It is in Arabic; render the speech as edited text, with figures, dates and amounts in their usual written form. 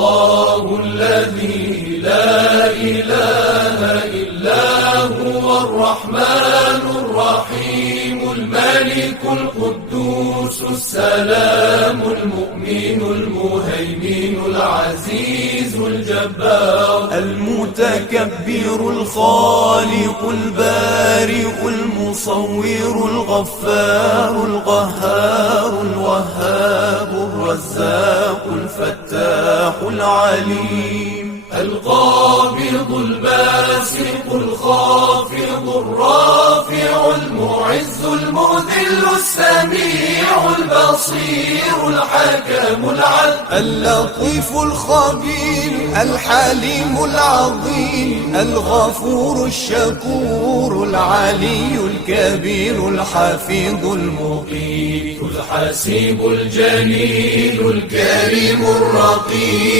الله الذي لا إله إلا هو الرحمن الرحيم الملك القدوس السلام المؤمن المهيمن العزيز الجبار المتكبر الخالق البارئ المصور الغفار القهار الوهاب الرزاق الفتاح العليم القابض الباسط الخافض الرافع المعز المذل السميع البصير الحكم العدل اللطيف الخبير الحليم العظيم الغفور الشكور العلي الكبير الحفيظ المقيت الحسيب الجليل الكريم الرقيب